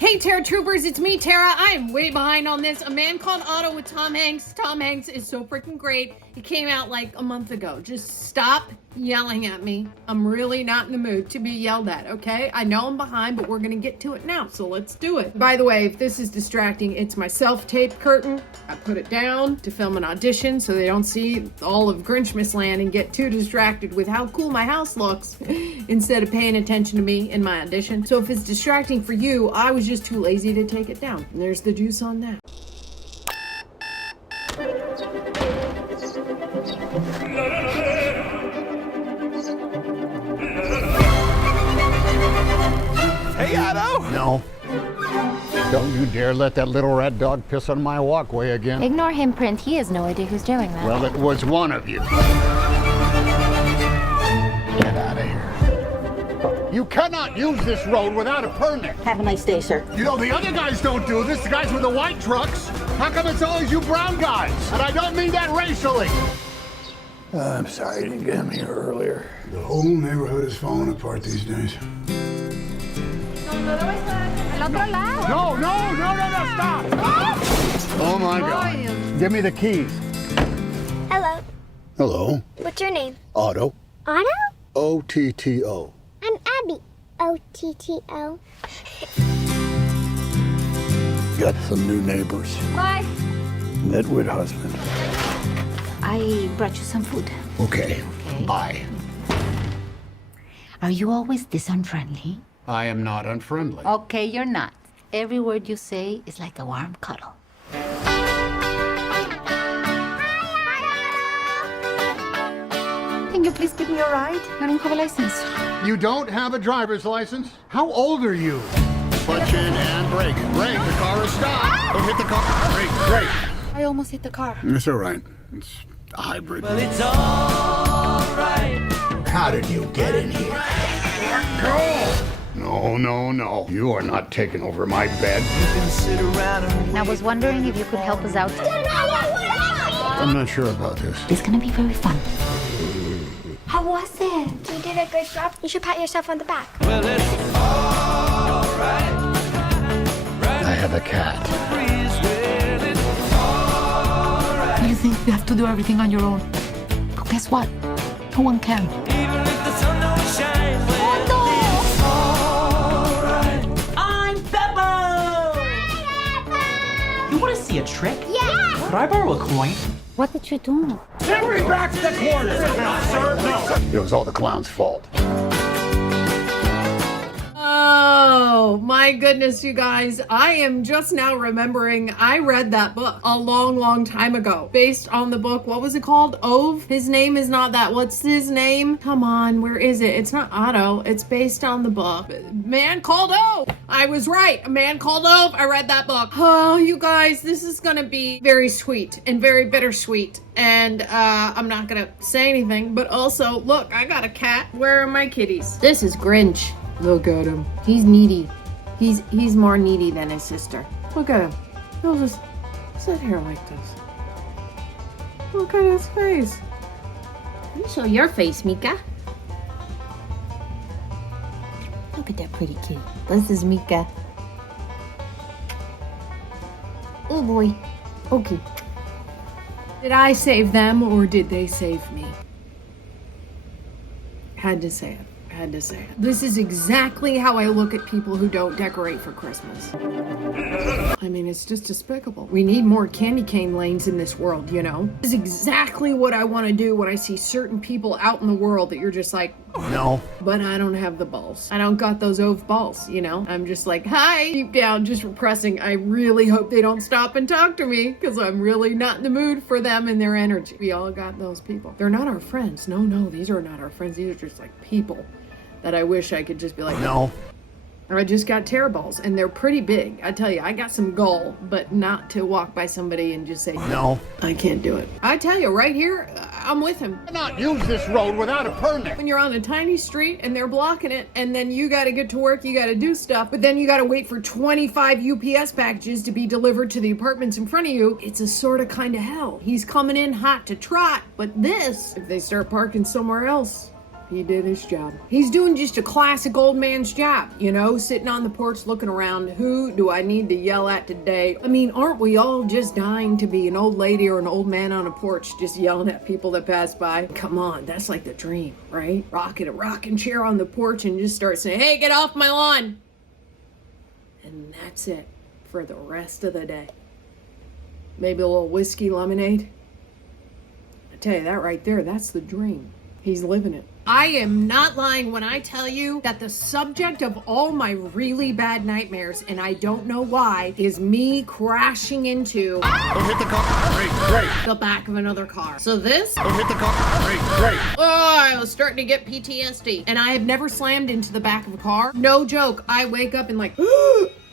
Hey Tara Troopers, it's me Tara. I am way behind on this. A Man Called Otto with Tom Hanks. Tom Hanks is so freaking great. He came out like a month ago. Just stop yelling at me. I'm really not in the mood to be yelled at, okay? I know I'm behind, but we're gonna get to it now, so let's do it. By the way, if this is distracting, it's my self-tape curtain. I put it down to film an audition so they don't see all of Grinchmas-land and get too distracted with how cool my house looks instead of paying attention to me in my audition. So if it's distracting for you, I was just too lazy to take it down. And there's the juice on that. Hey, Otto! No. Don't you dare let that little rat dog piss on my walkway again. Ignore him, Print. He has no idea who's doing that. Well, it was one of you. Get out of here. You cannot use this road without a permit. Have a nice day, sir. You know, the other guys don't do this, the guys with the white trucks. How come it's always you brown guys? And I don't mean that racially. I'm sorry I didn't get him here earlier. The whole neighborhood is falling apart these days. No, stop! Oh my God. Give me the keys. Hello. Hello. What's your name? Otto. Otto? O-T-T-O. I'm Abby. O-T-T-O. Got some new neighbors. Bye. Nitwit husband. I brought you some food. Okay. Bye. Are you always this unfriendly? I am not unfriendly. Okay, you're not. Every word you say is like a warm cuddle. Can you please give me a ride? I don't have a license. You don't have a driver's license? How old are you? Clutch in and brake. Brake, the car is stopped. Don't hit the car. Brake. I almost hit the car. It's all right. It's a hybrid. Well, it's all right. How did you get in here? No. You are not taking over my bed. You can sit around and I was wondering if you could help us out. I'm not sure about this. It's gonna be very fun. How was it? You did a good job. You should pat yourself on the back. well, it's all right. I have a cat. Breeze, well, it's all right. You think you have to do everything on your own? But guess what? No one can. Even if the sun don't shine, well, it's all right. I'm Beppo! You want to see a trick? Yeah! Could I borrow a coin? What did you do? It was all the clown's fault. Oh my goodness, you guys. I am just now remembering I read that book a long time ago. Based on the book, what was it called? Ove? His name is not that. What's his name? Come on, where is it? It's not Otto. It's based on the book. Man Called Ove. I was right. A Man Called Ove. I read that book. Oh, you guys, this is gonna be very sweet and very bittersweet. And I'm not gonna say anything, but also, look, I got a cat. Where are my kitties? This is Grinch. Look at him. He's needy. He's more needy than his sister. Look at him. He'll just sit here like this. Look at his face. Let me show your face, Mika. Look at that pretty kitty. This is Mika. Oh boy. Okay. Did I save them or did they save me? Had to say it. This is exactly how I look at people who don't decorate for Christmas. I mean, it's just despicable. We need more candy cane lanes in this world, you know? This is exactly what I want to do when I see certain people out in the world that you're just like, No. but I don't have the balls. I don't got those Ove balls, you know? I'm just like, hi, deep down, just repressing. I really hope they don't stop and talk to me because I'm really not in the mood for them and their energy. We all got those people. They're not our friends. No, these are not our friends. These are just like people that I wish I could just be like, No. Or I just got terror balls and they're pretty big. I tell you, I got some gall, but not to walk by somebody and just say, No. I can't do it. I tell you, right here, I'm with him. You cannot use this road without a permit. When you're on a tiny street and they're blocking it and then you got to get to work, you got to do stuff, but then you got to wait for 25 UPS packages to be delivered to the apartments in front of you, it's a sort of kind of hell. He's coming in hot to trot, but this, if they start parking somewhere else, He did his job. He's doing just a classic old man's job, you know, sitting on the porch looking around. Who do I need to yell at today? I mean, aren't we all just dying to be an old lady or an old man on a porch just yelling at people that pass by? Come on, that's like the dream, right? Rocking a rocking chair on the porch and just start saying, hey, get off my lawn. And that's it for the rest of the day. Maybe a little whiskey lemonade. I tell you, that right there, that's the dream. He's living it. I am not lying when I tell you that the subject of all my really bad nightmares, and I don't know why, is me crashing into Don't hit the car. Brake. the back of another car. So this, Don't hit the car. Brake. oh, I was starting to get PTSD. And I have never slammed into the back of a car. No joke. I wake up in like,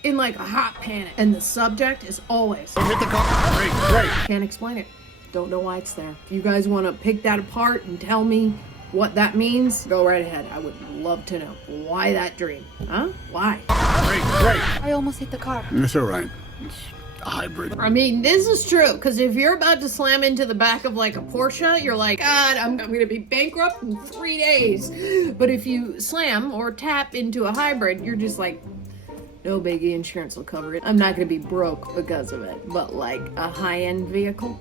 in like a hot panic. And the subject is always, Don't hit the car. Brake. can't explain it. Don't know why it's there. If you guys want to pick that apart and tell me what that means, go right ahead. I would love to know. Why that dream? Huh? Why? Brake. I almost hit the car. It's all right. It's a hybrid. I mean, this is true, because if you're about to slam into the back of like a Porsche, you're like, God, I'm going to be bankrupt in 3 days. But if you slam or tap into a hybrid, you're just like, no biggie, insurance will cover it. I'm not going to be broke because of it. But like a high-end vehicle,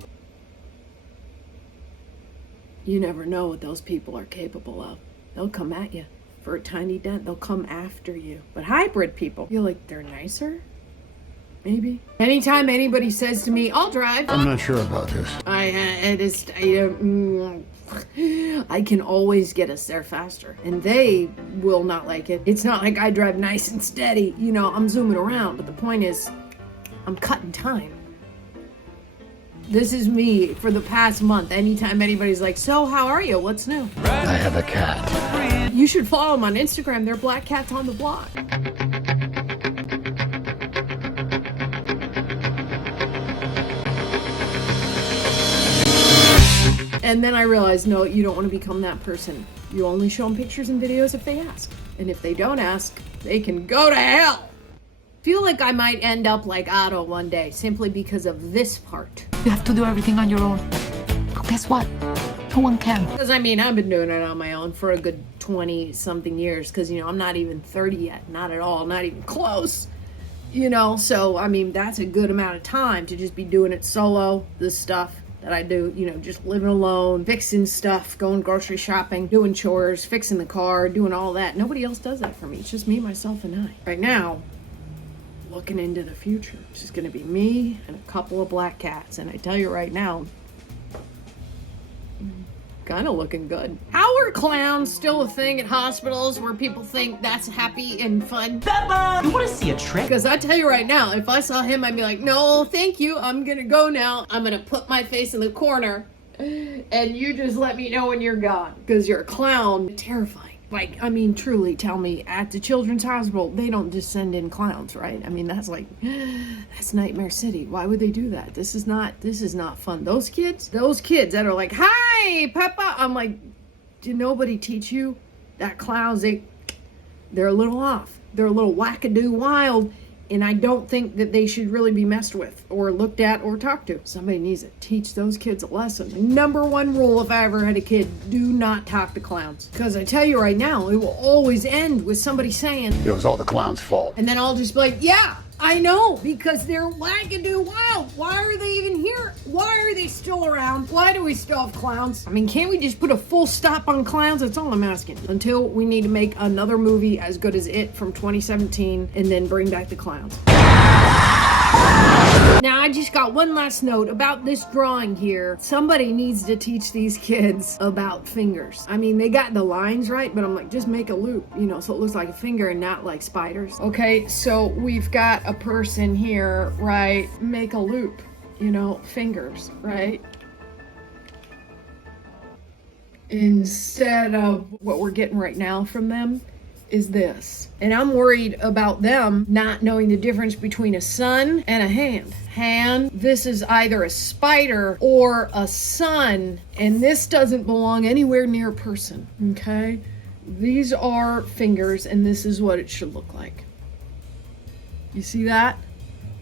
you never know what those people are capable of. They'll come at you for a tiny dent. They'll come after you. But hybrid people, feel like they're nicer? Maybe. Anytime anybody says to me, I'll drive, I'm not sure about this. I can always get us there faster. And they will not like it. It's not like I drive nice and steady. You know, I'm zooming around. But the point is, I'm cutting time. This is me for the past month. Anytime anybody's like, so how are you? What's new? I have a cat. You should follow them on Instagram. They're Black Cats on the Block. And then I realized, no, you don't want to become that person. You only show them pictures and videos if they ask. And if they don't ask, they can go to hell. Feel like I might end up like Otto one day simply because of this part. You have to do everything on your own. But guess what? No one can. Because I mean, I've been doing it on my own for a good 20 something years because, you know, I'm not even 30 yet. Not at all. Not even close. You know, so I mean, that's a good amount of time to just be doing it solo, this stuff that I do, you know, just living alone, fixing stuff, going grocery shopping, doing chores, fixing the car, doing all that. Nobody else does that for me. It's just me, myself, and I. Right now, looking into the future, it's just going to be me and a couple of black cats. And I tell you right now, kind of looking good. How are clowns still a thing at hospitals where people think that's happy and fun? Bubba! You want to see a trick? Because I tell you right now, if I saw him, I'd be like, no, thank you. I'm going to go now. I'm going to put my face in the corner and you just let me know when you're gone. Because you're a clown. Terrifying. Like, I mean, truly, tell me, at the children's hospital, they don't just send in clowns, right? I mean, that's like, that's Nightmare City. Why would they do that? This is not fun. Those kids that are like, hi, Peppa. I'm like, did nobody teach you that clowns, they're a little off. They're a little wackadoo wild. And I don't think that they should really be messed with or looked at or talked to. Somebody needs to teach those kids a lesson. Number one rule if I ever had a kid, do not talk to clowns. Because I tell you right now, it will always end with somebody saying, It was all the clown's fault. and then I'll just be like, yeah, I know, because they're wackadoo wild. Why are they even here? Why are they still around? Why do we still have clowns? I mean, can't we just put a full stop on clowns? That's all I'm asking. Until we need to make another movie as good as It from 2017 and then bring back the clowns. Now, I just got one last note about this drawing here. Somebody needs to teach these kids about fingers. I mean, they got the lines right, but I'm like, just make a loop, you know, so it looks like a finger and not like spiders. Okay, so we've got a person here, right? Make a loop, you know, fingers, right? Instead of what we're getting right now from them is this. And I'm worried about them not knowing the difference between a sun and a hand. Hand, this is either a spider or a sun, and this doesn't belong anywhere near a person, okay? These are fingers, and this is what it should look like. You see that?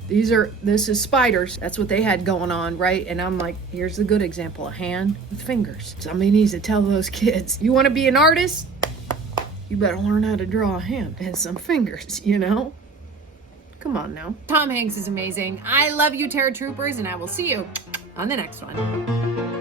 This is spiders. That's what they had going on, right? And I'm like, here's the good example, a hand with fingers. Somebody needs to tell those kids, you want to be an artist? You better learn how to draw a hand and some fingers, you know? Come on now. Tom Hanks is amazing. I love you, Terror Troopers, and I will see you on the next one.